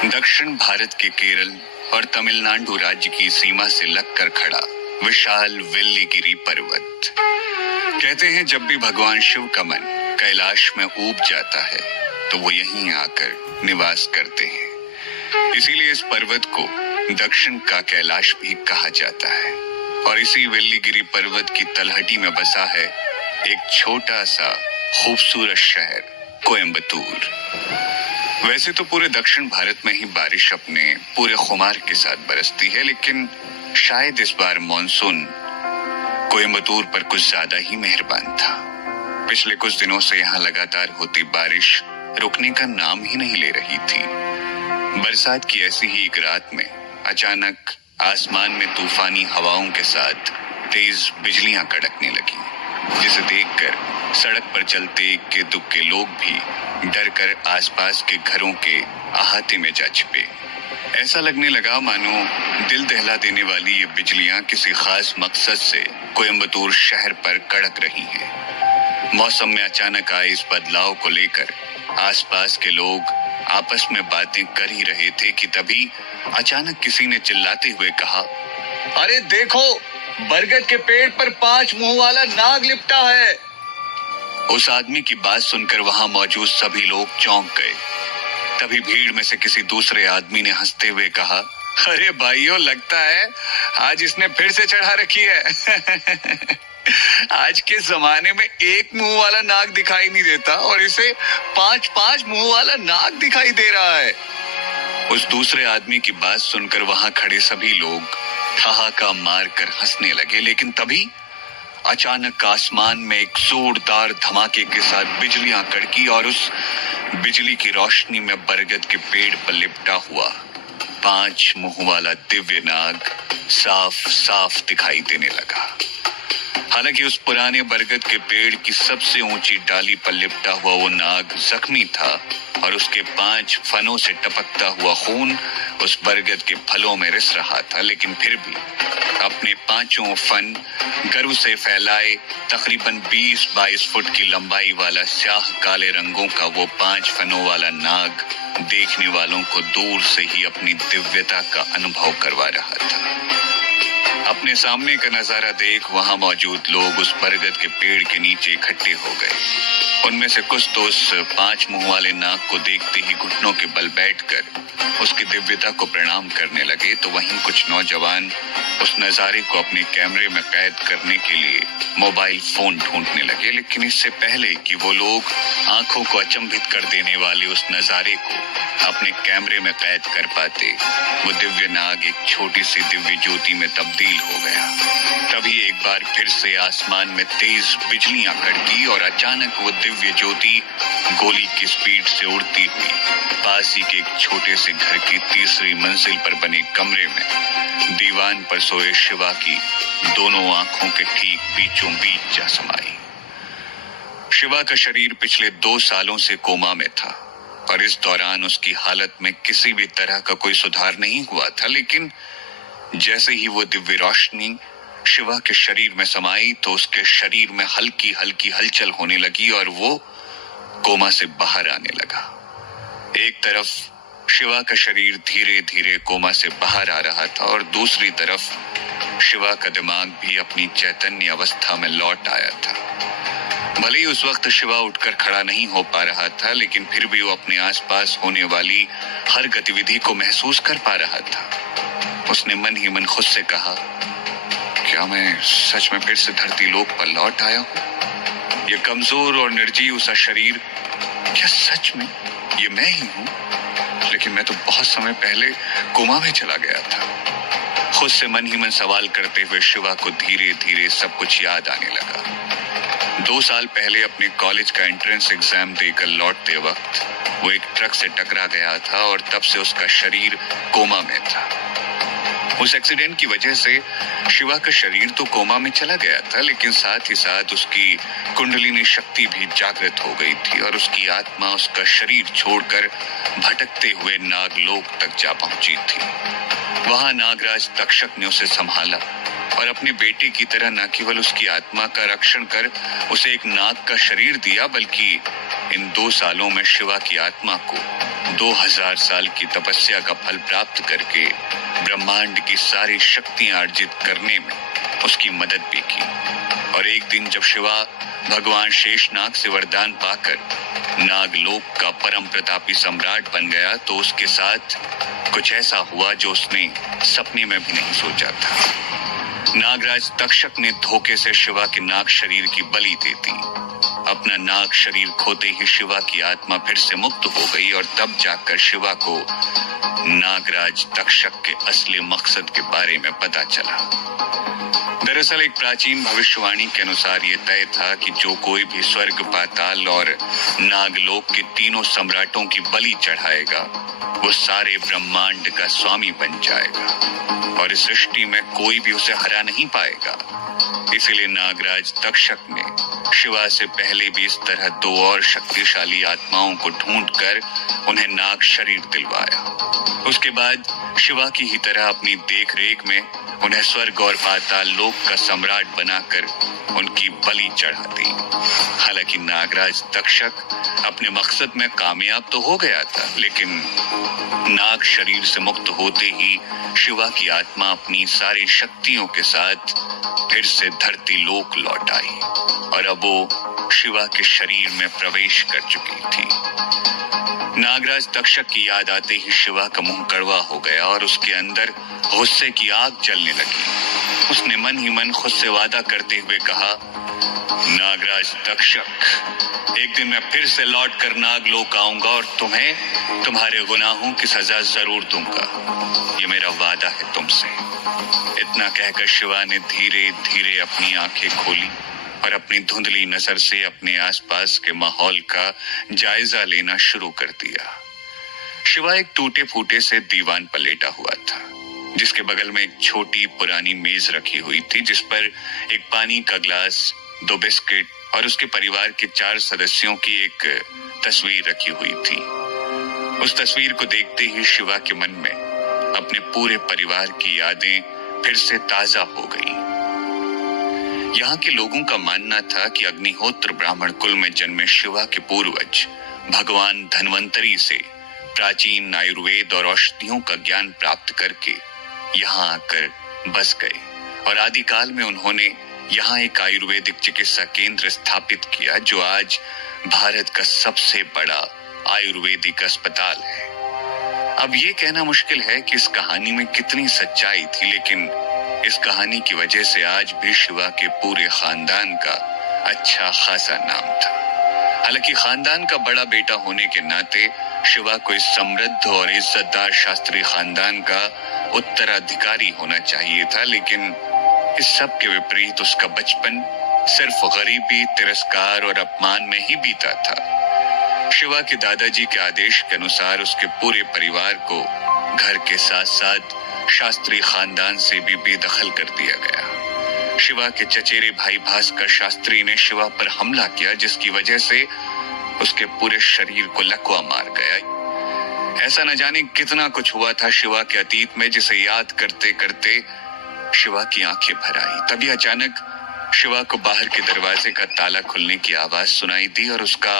दक्षिण भारत के केरल और तमिलनाडु राज्य की सीमा से लगकर खड़ा विशाल वेल्लीगिरी पर्वत। कहते हैं जब भी भगवान शिव का मन कैलाश में ऊब जाता है तो वो यहीं आकर निवास करते हैं। इसीलिए इस पर्वत को दक्षिण का कैलाश भी कहा जाता है। और इसी वेल्लीगिरी पर्वत की तलहटी में बसा है एक छोटा सा खूबसूरत शहर कोयम्बतूर। वैसे तो पूरे दक्षिण भारत में ही बारिश अपने पूरे खुमार के साथ बरसती है, लेकिन शायद इस बार मॉनसून कोयम्बतूर पर कुछ ज्यादा ही मेहरबान था। पिछले कुछ दिनों से यहाँ लगातार होती बारिश रुकने का नाम ही नहीं ले रही थी। बरसात की ऐसी ही एक रात में अचानक आसमान में तूफानी हवाओं के साथ तेज बिजलियां कड़कने लगी, जिसे देखकर सड़क पर चलते इक्के दुक्के लोग भी डर कर आसपास के घरों के अहाते में जा छिपे। ऐसा लगने लगा मानो दिल दहला देने वाली ये बिजलियां किसी खास मकसद से कोयम्बतूर शहर पर कड़क रही हैं। मौसम में अचानक आए इस बदलाव को लेकर आसपास के लोग आपस में बातें कर ही रहे थे कि तभी अचानक किसी ने चिल्लाते हुए कहा, अरे देखो, बरगद के पेड़ पर 5 मुंह वाला नाग लिपटा है। उस आदमी की बात सुनकर वहां मौजूद सभी लोग चौंक गए। तभी भीड़ में से किसी दूसरे आदमी ने हंसते हुए कहा, अरे भाइयों, लगता है आज इसने फिर से चढ़ा रखी है। आज के जमाने में एक मुंह वाला नाग दिखाई नहीं देता और इसे 5 मुंह वाला नाग दिखाई दे रहा है। उस दूसरे आदमी की बात सुनकर वहां खड़े सभी लोग ठहाका मारकर हंसने लगे, लेकिन तभी अचानक आसमान में एक जोरदार धमाके के साथ बिजलियां कड़की और उस बिजली की रोशनी में बरगद के पेड़ पर लिपटा हुआ 5 मुंह वाला दिव्य नाग साफ साफ दिखाई देने लगा। हालांकि उस पुराने बरगद के पेड़ की सबसे ऊंची डाली पर लिपटा हुआ वो नाग जख्मी था और उसके 5 फनों से टपकता हुआ खून उस बरगद के फलों में रिस रहा था, लेकिन फिर भी अपने 5 फन गर्व से फैलाए तकरीबन 20-22 फुट की लंबाई वाला स्याह काले रंगों का वो 5 फनों वाला नाग देखने वालों को दूर से ही अपनी दिव्यता का अनुभव करवा रहा था। अपने सामने का नजारा देख वहां मौजूद लोग उस बरगद के पेड़ के नीचे इकट्ठे हो गए। उनमें से कुछ तो उस 5 मुंह वाले नाग को देखते ही घुटनों के बल बैठकर उसकी दिव्यता को प्रणाम करने लगे, तो वहीं कुछ नौजवान उस नजारे को अपने कैमरे में कैद करने के लिए मोबाइल फोन ढूंढने लगे। लेकिन इससे पहले कि वो लोग आंखों को अचंभित कर देने वाले उस नजारे को अपने कैमरे में कैद कर पाते, वो दिव्य नाग एक छोटी सी दिव्य ज्योति में तब्दील हो गया। तभी एक बार फिर से आसमान में तेज बिजलियां कड़की और अचानक वो दिव्य ज्योति गोली की स्पीड से उड़ती हुई पास ही के एक छोटे से घर की 3री मंजिल पर बने कमरे में दीवान पर सोए शिवा की दोनों आंखों के ठीक बीचों बीच जा समाई। शिवा का शरीर पिछले 2 सालों से कोमा में था और इस दौरान उसकी हालत में किसी भी तरह का कोई सुधार नहीं हुआ था, लेकिन जैसे ही वो दिव्य रोशनी शिवा के शरीर में समाई तो उसके शरीर में हल्की हल्की हलचल होने लगी और वो कोमा से बाहर आने लगा। एक तरफ शिवा का शरीर धीरे धीरे कोमा से बाहर आ रहा था और दूसरी तरफ शिवा का दिमाग भी अपनी चैतन्य अवस्था में लौट आया था। भले ही उस वक्त शिवा उठकर खड़ा नहीं हो पा रहा था, लेकिन फिर भी वो अपने आसपास होने वाली हर गतिविधि को महसूस कर पा रहा था। उसने मन ही मन खुद से कहा, क्या मैं सच में फिर से धरती लोक पर लौट आया हूँ? ये कमजोर और निर्जीव सा शरीर क्या सच में ये मैं ही हूँ? लेकिन मैं तो बहुत समय पहले कोमा में चला गया था। खुद से मन ही मन सवाल करते हुए शिवा को धीरे धीरे सब कुछ याद आने लगा। 2 साल पहले अपने कॉलेज का एंट्रेंस एग्जाम देकर लौटते वक्त वो एक ट्रक से टकरा गया था और तब से उसका शरीर कोमा में था। उस एक्सीडेंट की वजह से शिवा का शरीर तो कोमा में चला गया था, लेकिन साथ ही साथ उसकी कुंडलिनी शक्ति भी जागृत हो गई थी और उसकी आत्मा उसका शरीर छोड़कर भटकते हुए नागलोक तक जा पहुंची थी। वहां नागराज तक्षक ने उसे संभाला और अपने बेटे की तरह न केवल उसकी आत्मा का रक्षण कर उसे एक नाग का शरीर दिया, बल्कि इन 2 सालों में शिवा की आत्मा को 2000 साल की तपस्या का फल प्राप्त करके ब्रह्मांड की सारी शक्तियां अर्जित करने में उसकी मदद भी की। और एक दिन जब शिवा भगवान शेषनाग से वरदान पाकर नागलोक का परम प्रतापी सम्राट बन गया, तो उसके साथ कुछ ऐसा हुआ जो उसने सपने में भी नहीं सोचा था। नागराज तक्षक ने धोखे से शिवा के नाग शरीर की बलि दे दी। अपना नाग शरीर खोते ही शिवा की आत्मा फिर से मुक्त हो गई और तब जाकर शिवा को नागराज तक्षक के असली मकसद के बारे में पता चला। दरअसल एक प्राचीन भविष्यवाणी के अनुसार ये तय था कि जो कोई भी स्वर्ग, पाताल और नागलोक के तीनों सम्राटों की बलि चढ़ाएगा वो सारे ब्रह्मांड का स्वामी बन जाएगा और इस सृष्टि में कोई भी उसे हरा नहीं पाएगा। इसीलिए नागराज तक्षक ने शिवा से पहले भी इस तरह 2 और शक्तिशाली आत्माओं को ढूंढकर उन्हें नाग शरीर दिलवाया। उसके बाद शिवा की ही तरह अपनी देखरेख में उन्हें स्वर्ग और पाताल लोक का सम्राट बनाकर उनकी बलि चढ़ा दी। हालांकि नागराज तक्षक अपने मकसद में कामयाब तो हो गया था, लेकिन नाग शरीर से मुक्त होते ही शिवा की आत्मा अपनी सारी शक्तियों के साथ फिर से धरती लोक लौट आई और अब वो शिवा के शरीर में प्रवेश कर चुकी थी। नागराज तक्षक की याद आते ही शिवा का मुंह कड़वा हो गया और उसके अंदर गुस्से की आग जलने लगी। उसने मन ही मन खुद से वादा करते हुए कहा, नागराज तक्षक, एक दिन मैं फिर से लौट कर नागलोक आऊंगा और तुम्हें तुम्हारे गुनाहों की सजा जरूर दूंगा। ये मेरा वादा है तुमसे। इतना कहकर शिवा ने धीरे धीरे अपनी आंखें खोली और अपनी धुंधली नजर से अपने आसपास के माहौल का जायजा लेना शुरू कर दिया। शिवा एक टूटे फूटे से दीवान पर लेटा हुआ था, जिसके बगल में एक छोटी पुरानी मेज रखी हुई थी, जिस पर एक पानी का गिलास, 2 बिस्किट और उसके परिवार के 4 सदस्यों की एक तस्वीर रखी हुई थी। उस तस्वीर को देखते ही शिवा के मन में अपने पूरे परिवार की यादें फिर से ताजा हो गई। यहाँ के लोगों का मानना था कि अग्निहोत्र ब्राह्मण कुल में जन्मे शिवा के पूर्वज भगवान धन्वंतरी से प्राचीन आयुर्वेद और औषधियों का ज्ञान प्राप्त करके यहाँ आकर बस गए और आदिकाल में उन्होंने यहाँ एक आयुर्वेदिक चिकित्सा केंद्र स्थापित किया, जो आज भारत का सबसे बड़ा आयुर्वेदिक अस्पताल है। अब ये कहना मुश्किल है कि इस कहानी में कितनी सच्चाई थी, लेकिन इस कहानी की वजह से आज भी शिवा के पूरे खानदान का अच्छा खासा नाम था। हालांकि खानदान का बड़ा बेटा होने के नाते शिवा को इस समृद्ध और इज्जतदार शास्त्री खानदान का उत्तराधिकारी होना चाहिए था, लेकिन इस सब के विपरीत उसका बचपन सिर्फ गरीबी, तिरस्कार और अपमान में ही बीता था। शिवा के दादाजी के आदेश के अनुसार उसके पूरे परिवार को घर के साथ साथ शास्त्री खानदान से भी बेदखल कर दिया गया। शिवा के चचेरे भाई भास्कर शास्त्री ने शिवा पर हमला किया, जिसकी वजह से उसके पूरे शरीर को लकवा मार गया। ऐसा न जाने कितना कुछ हुआ था शिवा के अतीत में, जिसे याद करते करते शिवा की आंखें भर आई। तभी अचानक शिवा को बाहर के दरवाजे का ताला खुलने की आवाज सुनाई दी और उसका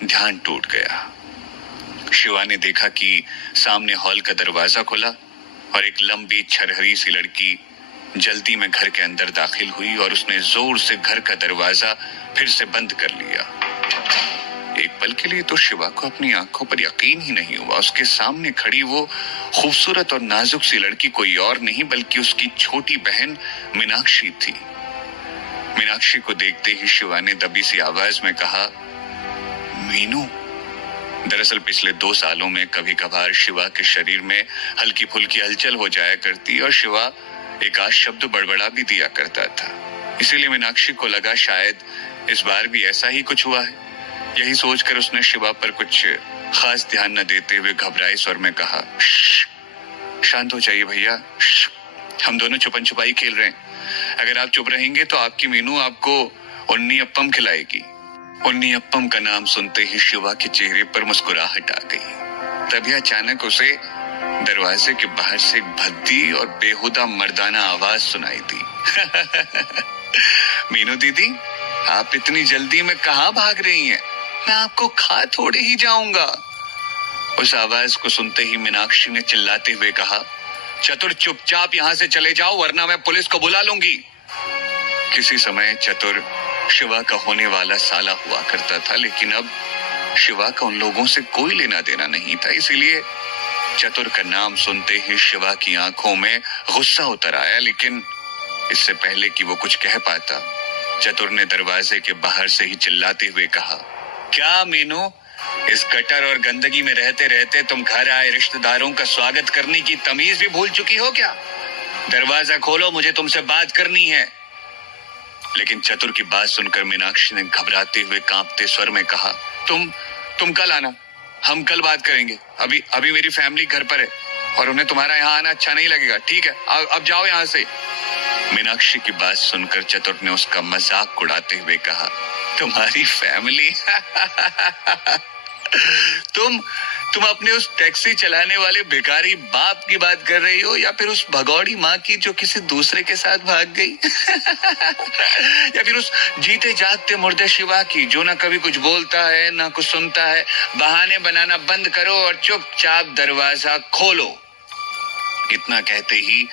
ध्यान टूट गया। शिवा ने देखा कि सामने हॉल का दरवाजा खुला और एक लंबी छरहरी सी लड़की जल्दी में घर के अंदर दाखिल हुई और उसने जोर से घर का दरवाजा फिर से बंद कर लिया। एक पल के लिए तो शिवा को अपनी आंखों पर यकीन ही नहीं हुआ। उसके सामने खड़ी वो खूबसूरत और नाजुक सी लड़की कोई और नहीं बल्कि उसकी छोटी बहन मीनाक्षी थी। मीनाक्षी को देखते ही शिवा ने दबी सी आवाज में कहा, मीनू। दरअसल पिछले 2 सालों में कभी कभार शिवा के शरीर में हल्की फुल्की हलचल हो जाया करती और शिवा एक आध शब्द बड़बड़ा भी दिया करता था। इसीलिए मीनाक्षी को लगा शायद इस बार भी ऐसा ही कुछ हुआ है। यही सोचकर उसने शिवा पर कुछ खास ध्यान न देते हुए घबराए स्वर में कहा, शांत हो जाइए भैया, हम दोनों छुपन छुपाई खेल रहे हैं। अगर आप चुप रहेंगे तो आपकी मीनू आपको उन्नी अप्पम खिलाएगी। उन्नी अप्पम का नाम सुनते ही शिवा के चेहरे पर मुस्कुराहट आ गई। तभी अचानक उसे दरवाजे के बाहर से एक भद्दी और बेहुदा मर्दाना आवाज सुनाई दी। मीनू दीदी, आप इतनी जल्दी में कहाँ भाग रही हैं? मैं आपको खा थोड़े ही जाऊंगा। उस आवाज को सुनते ही मीनाक्षी ने चिल्लाते हुए कहा, चतुर चुपचाप यहाँ से चले जाओ वरना मैं पुलिस को बुला लूंगी। किसी समय चतुर शिवा का होने वाला साला हुआ करता था, लेकिन अब शिवा का उन लोगों से कोई लेना देना नहीं था। इसीलिए चतुर का नाम सुनते ही शिवा की आंखों में गुस्सा उतर आया, लेकिन इससे पहले कि वो कुछ कह पाता, चतुर ने दरवाजे के बाहर से ही चिल्लाते हुए कहा, क्या मीनू, इस गटर और गंदगी में रहते रहते तुम घर आए रिश्तेदारों का स्वागत करने की तमीज भी भूल चुकी हो क्या? दरवाजा खोलो, मुझे तुमसे बात करनी है। लेकिन चतुर की बात सुनकर मीनाक्षी ने घबराते हुए कांपते स्वर में कहा, तुम कल आना, हम कल बात करेंगे। अभी मेरी फैमिली घर पर है और उन्हें तुम्हारा यहाँ आना अच्छा नहीं लगेगा। ठीक है, अब जाओ यहाँ से। मीनाक्षी की बात सुनकर चतुर ने उसका मजाक उड़ाते हुए कहा, तुम्हारी फैमिली? तुम अपने उस टैक्सी चलाने वाले भिखारी बाप की बात कर रही हो या फिर उस भगौड़ी माँ की जो किसी दूसरे के साथ भाग गई? या फिर उस जीते जागते मुर्दे शिवा की जो ना कभी कुछ बोलता है ना कुछ सुनता है? बहाने बनाना बंद करो और चुपचाप दरवाजा खोलो। इतना कहते ही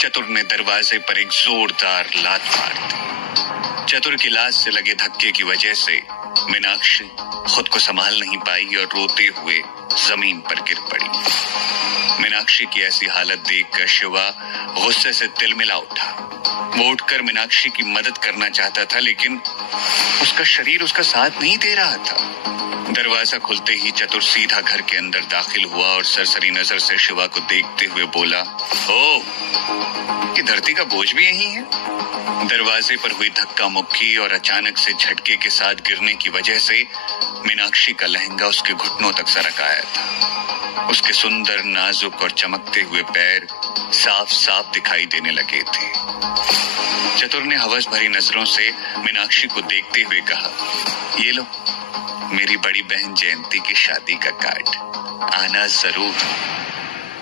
चतुर ने दरवाजे पर एक जोरदार लात मार दी। चतुर की लात से लगे धक्के की वजह से मीनाक्षी खुद को संभाल नहीं पाई और रोते हुए जमीन पर गिर पड़ी। मीनाक्षी की ऐसी हालत देखकर शिवा गुस्से से तिलमिला उठा। वो उठकर मीनाक्षी की मदद करना चाहता था, लेकिन उसका शरीर उसका साथ नहीं दे रहा था। दरवाजा खुलते ही चतुर सीधा घर के अंदर दाखिल हुआ और सरसरी नजर से शिवा को देखते हुए बोला, ओ, ये धरती का बोझ भी यही है? दरवाजे पर हुई धक्का मुक्की और अचानक से झटके के साथ गिरने की वजह से मीनाक्षी का लहंगा उसके घुटनों तक सरक आया था। उसके सुंदर, नाजुक और चमकते हुए पैर साफ साफ दिखाई देने लगे थे। चतुर ने हवस भरी नजरों से मीनाक्षी को देखते हुए कहा, ये लो, मेरी बड़ी बहन जयंती की शादी का कार्ड, आना जरूर।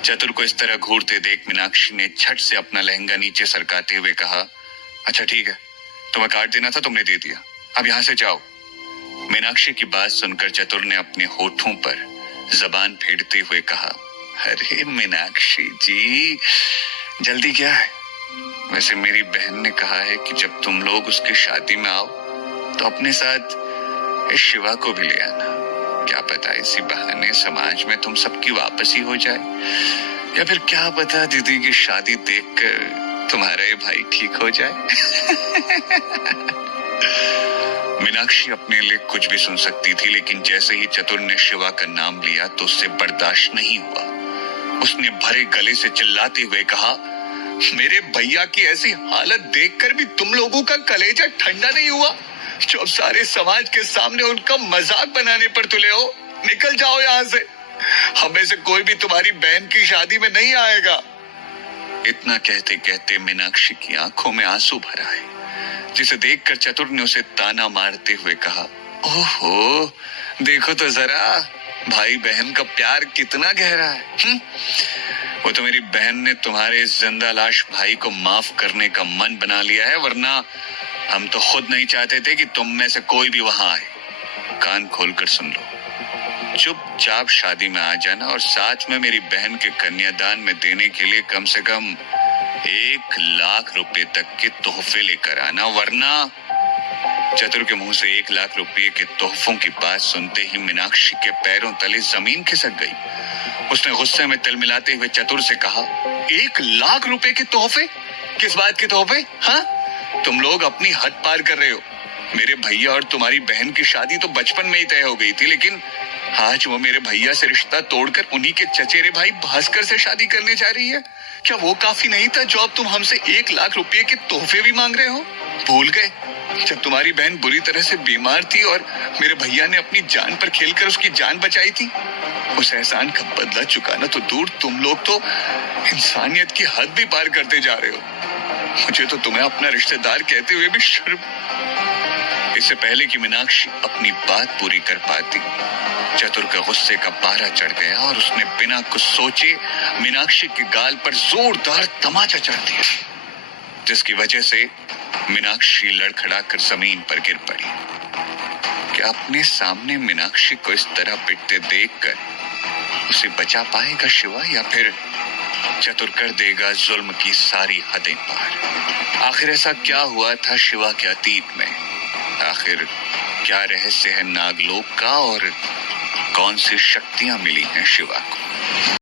चतुर को इस तरह घूरते देख मीनाक्षी ने झट से अपना लहंगा नीचे सरकाते हुए कहा, अच्छा ठीक है, तुम्हें कार्ड देना था, तुमने दे दिया, अब यहाँ से जाओ। मीनाक्षी की बात सुनकर चतुर ने अपने होठों पर जबान फेरते हुए कहा, अरे मीनाक्षी जी, जल्दी क्या है? वैसे मेरी बहन ने कहा है कि जब तुम लोग उसकी शादी में आओ तो अपने साथ इस शिवा को भी ले आना। क्या पता इसी बहाने समाज में तुम सबकी वापसी हो जाए, या फिर क्या पता दीदी की शादी देखकर तुम्हारा ये भाई ठीक हो जाए। मीनाक्षी अपने लिए कुछ भी सुन सकती थी, लेकिन जैसे ही चतुर ने शिवा का नाम लिया तो उससे बर्दाश्त नहीं हुआ। उसने भरे गले से चिल्लाते हुए कहा, मेरे भैया की ऐसी हालत देखकर भी तुम लोगों का कलेजा ठंडा नहीं हुआ? जो अब सारे समाज के सामने उनका मजाक बनाने पर तुले हो? निकल जाओ यहाँ से, हमें से कोई भी तुम्हारी बहन की शादी में नहीं आएगा। इतना कहते कहते मीनाक्षी की आंखों में आंसू भर आए, जिसे देखकर चतुर ने उसे ताना मारते हुए कहा, ओहो, देखो तो जरा भाई बहन का प्यार कितना गहरा है। वो तो मेरी बहन ने तुम्हारे जिंदा लाश भाई को माफ करने का मन बना लिया है, वरना हम तो खुद नहीं चाहते थे कि तुम में से कोई भी वहां आए। कान खोलकर सुन लो, चुपचाप शादी में आ जाना और साथ में मेरी बहन के कन्यादान में देने के लिए कम से कम 1 लाख रुपए तक के तोहफे लेकर आना, वरना। चतुर के मुंह से 1 लाख रुपए के तोहफों की बात सुनते ही मीनाक्षी के पैरों तले जमीन खिसक गई। उसने गुस्से में तिलमिलाते हुए चतुर से कहा, 1 लाख रुपए के तोहफे? किस बात के तोहफे? हाँ, तुम लोग अपनी हद पार कर रहे हो। मेरे भैया और तुम्हारी बहन की शादी तो बचपन में ही तय हो गई थी, लेकिन आज वो मेरे भैया से रिश्ता तोड़कर उन्हीं के चचेरे भाई भास्कर से शादी करने जा रही है। क्या वो काफी नहीं था जो अब तुम हमसे 1 लाख रुपए के तोहफे भी मांग रहे हो? भूल गए जब तुम्हारी बहन बुरी तरह से बीमार थी और मेरे भैया ने अपनी जान पर खेलकर उसकी जान बचाई थी? उस एहसान का बदला चुकाना तो दूर, तुम लोग तो इंसानियत की हद भी पार करते जा रहे हो। मुझे तो तुम्हें अपना रिश्तेदार कहते हुए भी शर्म। इससे पहले कि मीनाक्षी अपनी बात पूरी कर पाती, चतुर का गुस्से का पारा चढ़ गया और उसने बिना कुछ सोचे मीनाक्षी के गाल पर जोरदार तमाचा चढ़ दिया, जिसकी वजह से मीनाक्षी लड़खड़ाकर जमीन पर गिर पड़ी। क्या अपने सामने मीनाक्षी को इस तरह पिटते देखकर उसे बचा पाएगा शिवा, या फिर चतुर कर देगा जुल्म की सारी हदें पार? आखिर ऐसा क्या हुआ था शिवा के अतीत में? आखिर क्या रहस्य है नागलोक का और कौन सी शक्तियां मिली हैं शिवा को?